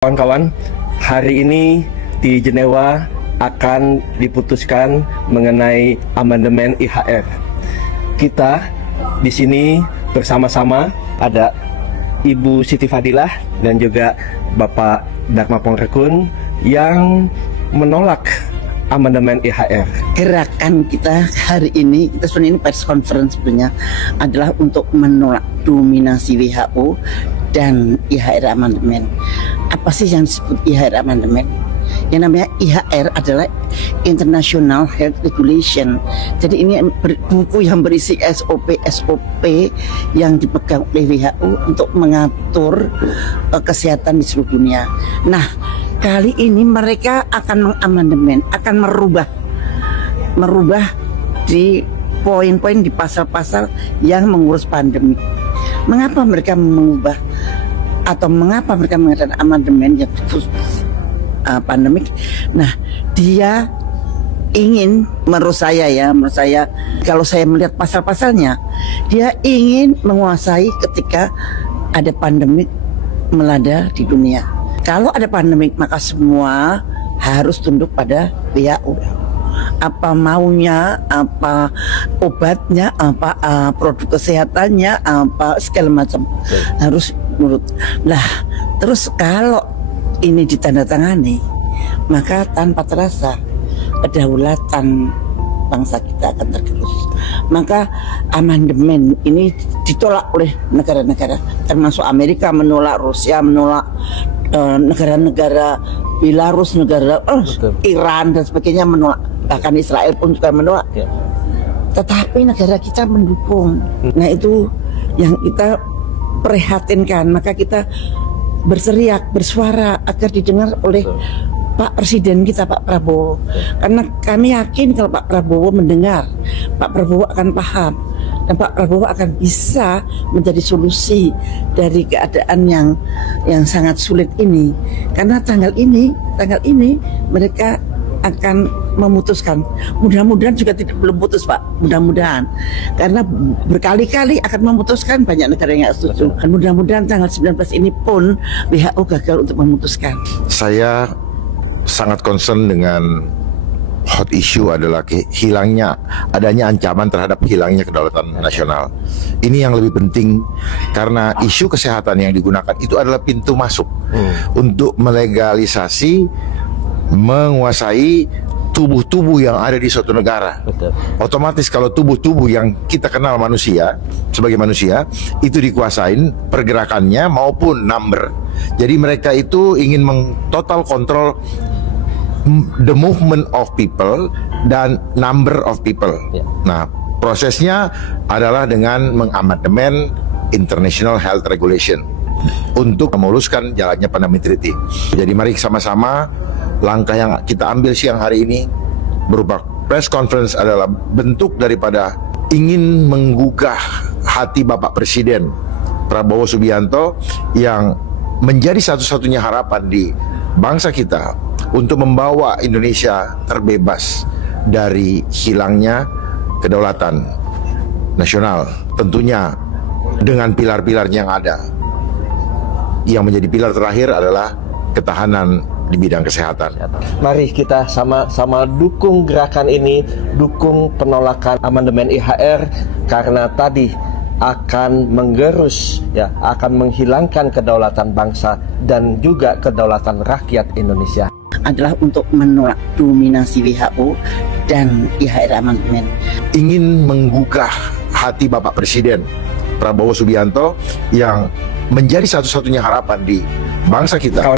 Kawan-kawan, hari ini di Jenewa akan diputuskan mengenai amandemen IHR. Kita di sini bersama-sama ada Ibu Siti Fadilah dan juga Bapak Dharma Pongrekun yang menolak amandemen IHR. Gerakan kita hari ini, kita sebenarnya ini press conference sebenarnya adalah untuk menolak dominasi WHO dan IHR amandemen. Apa sih yang disebut IHR amandemen? Yang namanya IHR adalah International Health Regulation. Jadi ini buku yang berisi SOP yang dipegang oleh WHO untuk mengatur kesehatan di seluruh dunia. Nah, kali ini mereka akan mengamandemen, akan merubah di poin-poin di pasal-pasal yang mengurus pandemi. Mengapa mereka mengubah atau mengapa mereka mengadakan amandemen yang khusus pandemik? Nah, dia ingin, menurut saya kalau saya melihat pasal-pasalnya, dia ingin menguasai ketika ada pandemik melanda di dunia. Kalau ada pandemik maka semua harus tunduk pada WHO. Apa maunya, apa obatnya, apa produk kesehatannya, apa segala macam harus nurut. Lah, terus kalau ini ditandatangani, maka tanpa terasa kedaulatan bangsa kita akan tergerus. Maka amandemen ini ditolak oleh negara-negara, termasuk Amerika menolak, Rusia menolak, negara-negara Belarus, negara Iran dan sebagainya menolak, bahkan Israel pun juga menolak. Tetapi negara kita mendukung. Nah, itu yang kita prihatinkan. Maka kita berteriak, bersuara agar didengar oleh Pak Presiden kita, Pak Prabowo. Karena kami yakin kalau Pak Prabowo mendengar, Pak Prabowo akan paham dan Pak Prabowo akan bisa menjadi solusi dari keadaan yang sangat sulit ini. Karena tanggal ini mereka akan memutuskan. Mudah-mudahan juga belum putus, Pak. Mudah-mudahan. Karena berkali-kali akan memutuskan, banyak negara yang setuju. Dan mudah-mudahan tanggal 19 ini pun WHO gagal untuk memutuskan. Saya sangat concern dengan hot issue adalah adanya ancaman terhadap hilangnya kedaulatan nasional. Ini yang lebih penting karena isu kesehatan yang digunakan itu adalah pintu masuk untuk melegalisasi, menguasai tubuh-tubuh yang ada di suatu negara. Betul. Otomatis kalau tubuh-tubuh yang kita kenal manusia sebagai manusia itu dikuasain pergerakannya maupun number. Jadi mereka itu ingin total control the movement of people dan number of people. Nah, prosesnya adalah dengan mengamandemen International Health Regulation untuk memuluskan jalannya pandemi treaty. Jadi mari sama-sama, langkah yang kita ambil siang hari ini berupa press conference adalah bentuk daripada ingin menggugah hati Bapak Presiden Prabowo Subianto yang menjadi satu-satunya harapan di bangsa kita untuk membawa Indonesia terbebas dari hilangnya kedaulatan nasional. Tentunya dengan pilar-pilar yang ada. Yang menjadi pilar terakhir adalah ketahanan di bidang kesehatan. Mari kita sama-sama dukung gerakan ini, dukung penolakan amandemen IHR karena tadi akan menggerus, akan menghilangkan kedaulatan bangsa dan juga kedaulatan rakyat Indonesia. Adalah untuk menolak dominasi WHO dan IHR amandemen. Ingin menggugah hati Bapak Presiden Prabowo Subianto yang menjadi satu-satunya harapan di bangsa kita.